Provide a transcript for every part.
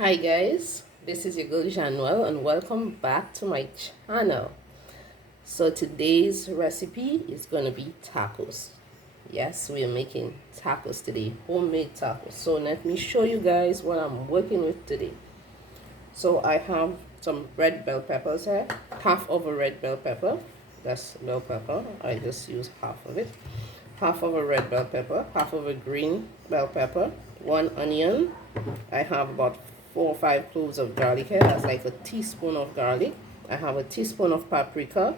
Hi guys, this is your girl janNOE'S and welcome back to my channel. So today's recipe is going to be tacos. Yes, we are making tacos today, homemade tacos. So let me show you guys what I'm working with today. So I have some red bell peppers here, half of a red bell pepper. That's bell pepper. I just use half of it. Half of a red bell pepper, half of a green bell pepper, 1 onion. I have about 4 or 5 cloves of garlic here. That's like a teaspoon of garlic. I have a teaspoon of paprika,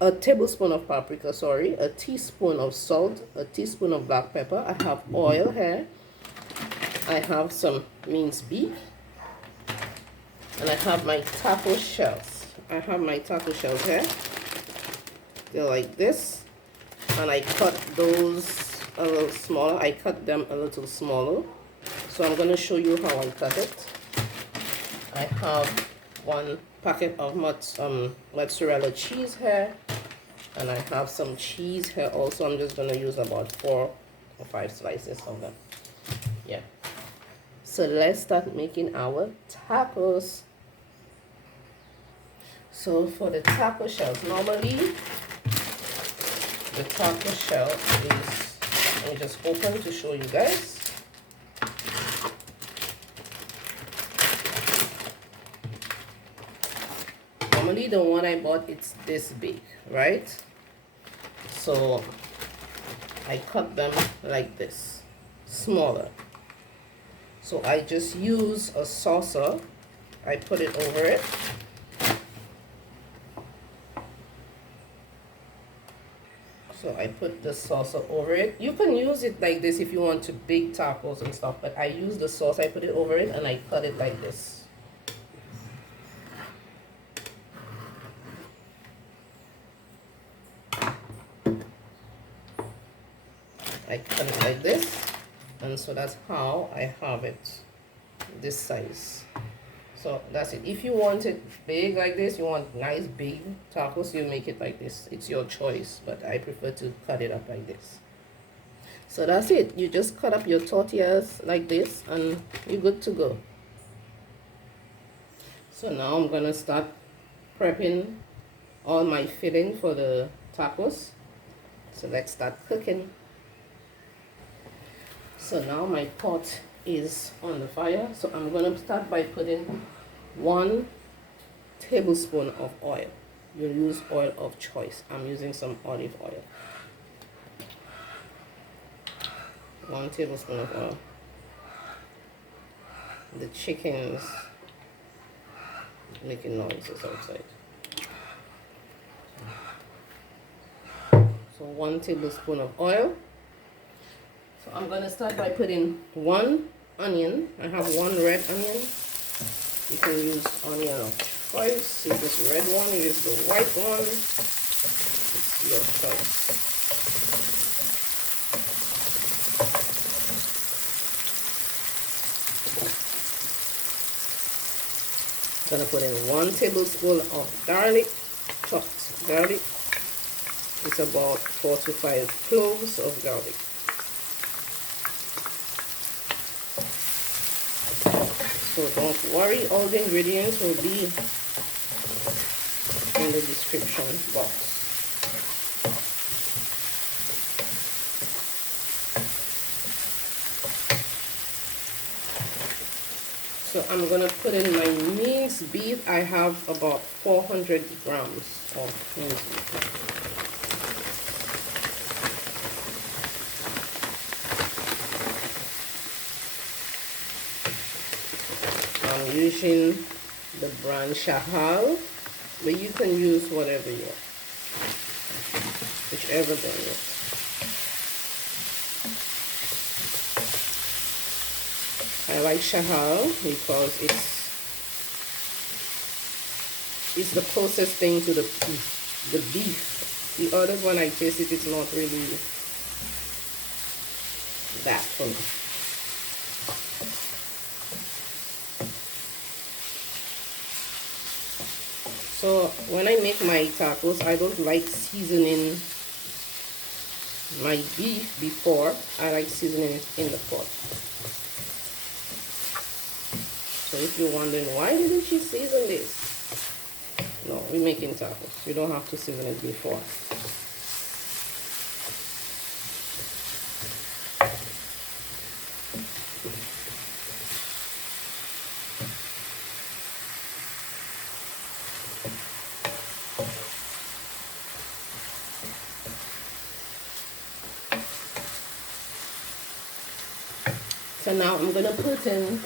a tablespoon of paprika, sorry, a teaspoon of salt, a teaspoon of black pepper. I have oil here. I have some minced beef, and I have my taco shells. I have my taco shells here. They're like this, and I cut those a little smaller. I cut them a little smaller. So I'm going to show you how I cut it. I have 1 packet of mozzarella cheese here, and I have some cheese here also. I'm just going to use about 4 or 5 slices of them. Yeah. So let's start making our tacos. So for the taco shells, normally the taco shell is, let me just open to show you guys. Normally the one I bought, it's this big, right? So I cut them like this, smaller. So I just use a saucer. I put it over it. So I put the saucer over it. You can use it like this if you want to bake tacos and stuff, but I use the sauce. I put it over it and I cut it like this. I cut it like this, and so that's how I have it this size. So that's it. If you want it big like this, you want nice big tacos, you make it like this. It's your choice, but I prefer to cut it up like this. So that's it. You just cut up your tortillas like this and you're good to go. So now I'm gonna start prepping all my filling for the tacos. So let's start cooking. So now my pot is on the fire. So I'm going to start by putting 1 tablespoon of oil. You use oil of choice. I'm using some olive oil. 1 tablespoon of oil. The chicken's making noises outside. So 1 tablespoon of oil. So I'm going to start by putting 1 onion. I have 1 red onion. You can use onion of choice. If it's red one, use the white one. It's your choice. I'm going to put in 1 tablespoon of garlic, chopped garlic. It's about 4 to 5 cloves of garlic. So don't worry, all the ingredients will be in the description box. So I'm going to put in my minced beef. I have about 400 grams of minced beef. I'm using the brand Shahal, but you can use whatever you want, whichever brand you want. I like Shahal because it's the closest thing to the beef. The other one I tasted, it's not really that for me. So when I make my tacos, I don't like seasoning my beef before. I like seasoning it in the pot. So if you're wondering why didn't she season this? No, we're making tacos. You don't have to season it before. So now I'm gonna put in,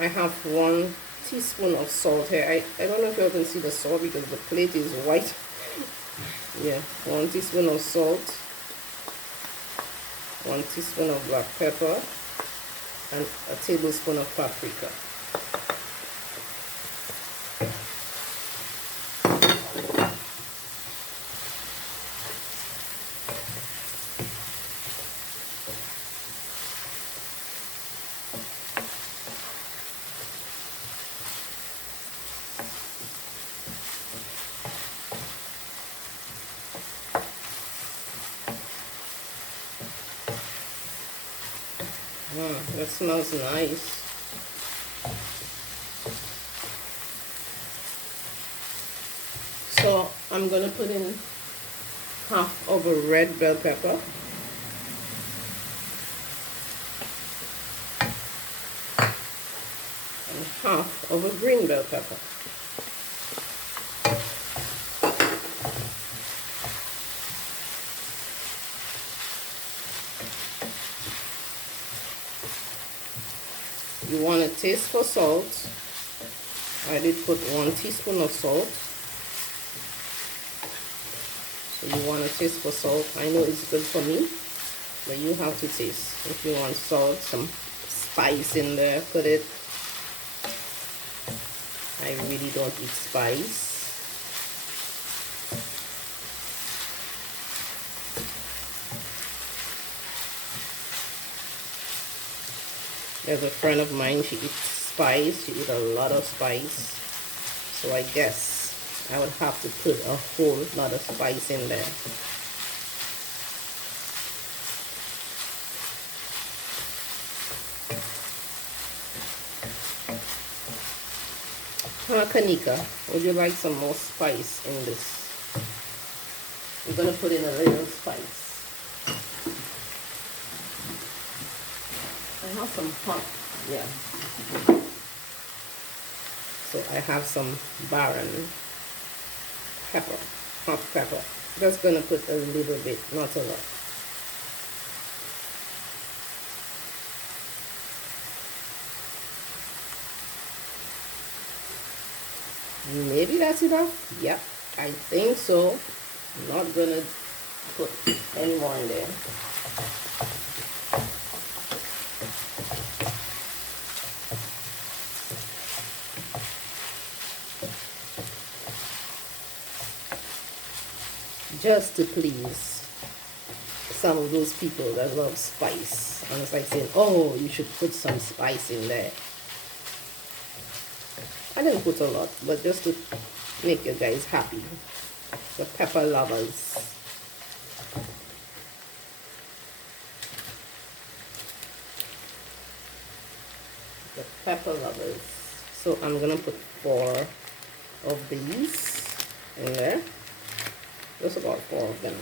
I have 1 teaspoon of salt here. I don't know if you can see the salt because the plate is white. Yeah, 1 teaspoon of salt, 1 teaspoon of black pepper, and a tablespoon of paprika. That smells nice. So I'm gonna put in half of a red bell pepper, and half of a green bell pepper. You want to taste for salt. I did put 1 teaspoon of salt. So you want to taste for salt. I know it's good for me, but you have to taste. If you want salt, some spice in there, put it. I really don't eat spice. There's a friend of mine, she eats spice, she eats a lot of spice. So I guess I would have to put a whole lot of spice in there. Kanika, would you like some more spice in this? I'm gonna put in a little spice. I have some hot, yeah. So I have some barren pepper, hot pepper. Just gonna put a little bit, not a lot. Maybe that's enough. Yep, I think so. I'm not gonna put any more in there. Just to please some of those people that love spice. And it's like saying, oh, you should put some spice in there. I didn't put a lot, but just to make you guys happy. The pepper lovers. The pepper lovers. So I'm gonna put 4 of these in there. Just about 4 of them.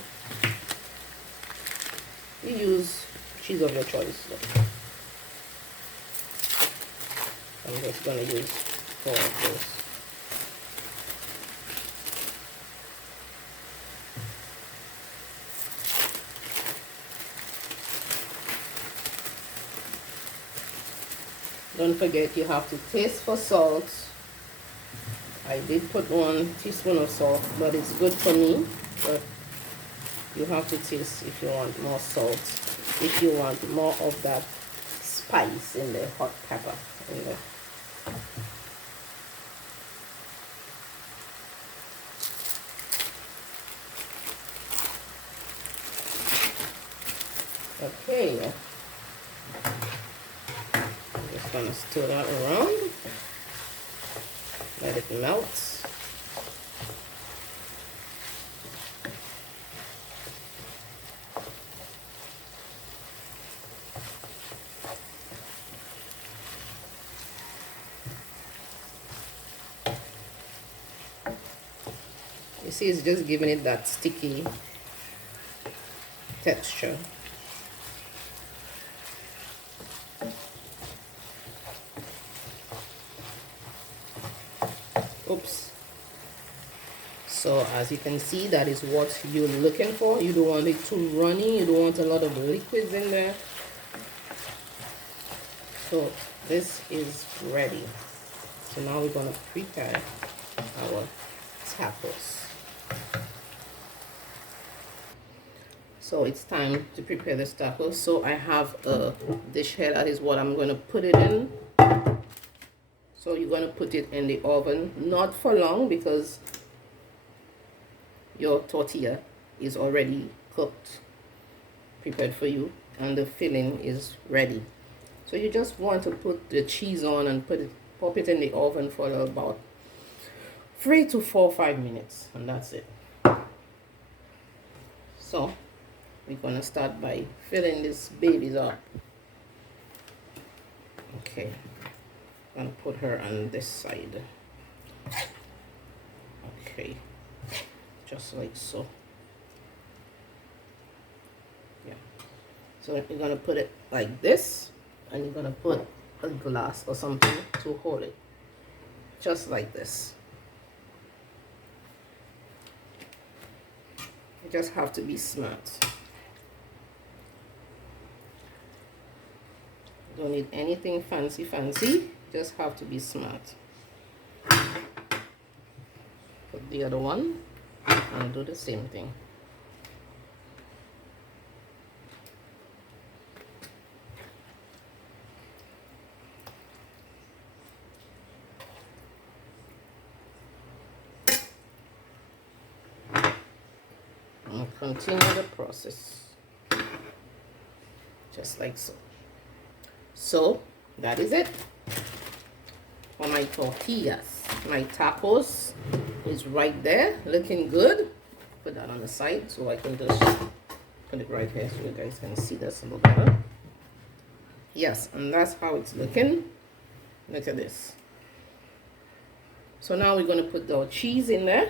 You use cheese of your choice. Though. I'm just gonna use 4 of those. Don't forget you have to taste for salt. I did put 1 teaspoon of salt, but it's good for me. But you have to taste if you want more salt, if you want more of that spice in the hot pepper in there. Okay, I'm just gonna stir that around, let it melt. see it's just giving it that sticky texture. Oops. So as you can see, that is what you're looking for. You don't want it too runny, you don't want a lot of liquids in there. So this is ready. So now we're going to prepare our tacos. So it's time to prepare this tacos. So I have a dish here, that is what I'm going to put it in. So you're going to put it in the oven, not for long, because your tortilla is already cooked, prepared for you, and the filling is ready. So you just want to put the cheese on and pop it in the oven for about 3 to 5 minutes, and that's it. So we're gonna start by filling these babies up. Okay, I'm gonna put her on this side. Okay, just like so. Yeah, so you're gonna put it like this, and you're gonna put a glass or something to hold it, just like this. You just have to be smart. You don't need anything fancy, just have to be smart. Put the other one and do the same thing. And continue the process just like so. So that is it for my tortillas. My tacos is right there, looking good. Put that on the side so I can just put it right here so you guys can see this a little better. Yes, and that's how it's looking. Look at this. So now we're going to put the cheese in there.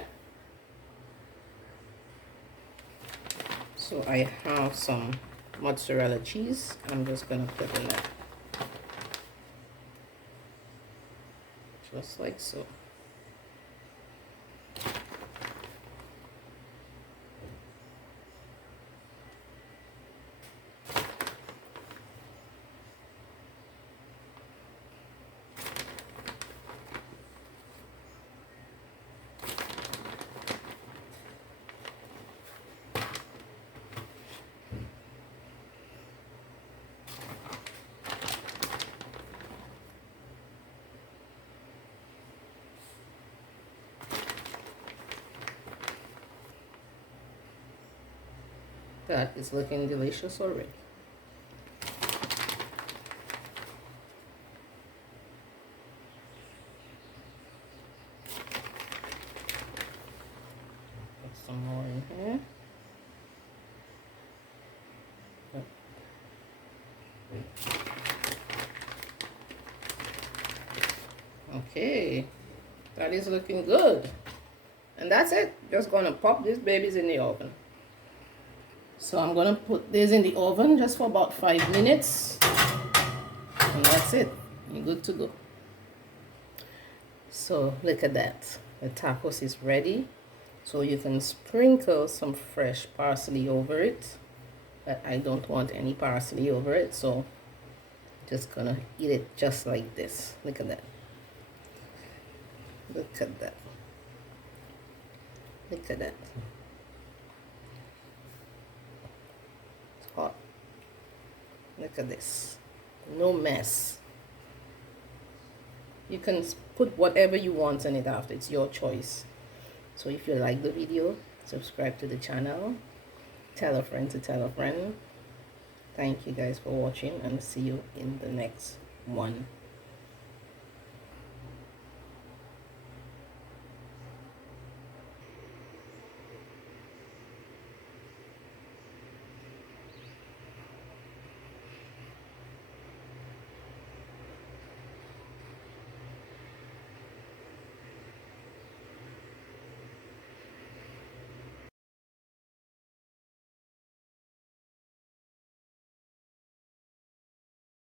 So I have some mozzarella cheese. I'm just going to put in there. Just like so. That is looking delicious already. Put some more in here. Okay, that is looking good. And that's it. Just gonna pop these babies in the oven. So I'm gonna put this in the oven just for about 5 minutes, and that's it. You're good to go. So look at that. The tacos is ready. So you can sprinkle some fresh parsley over it, but I don't want any parsley over it, so just gonna eat it just like this. Look at that. Look at that. Look at that. It's hot. Look at this. No mess. You can put whatever you want in it after. It's your choice. So if you like the video, subscribe to the channel. Tell a friend to tell a friend. Thank you guys for watching, and see you in the next one.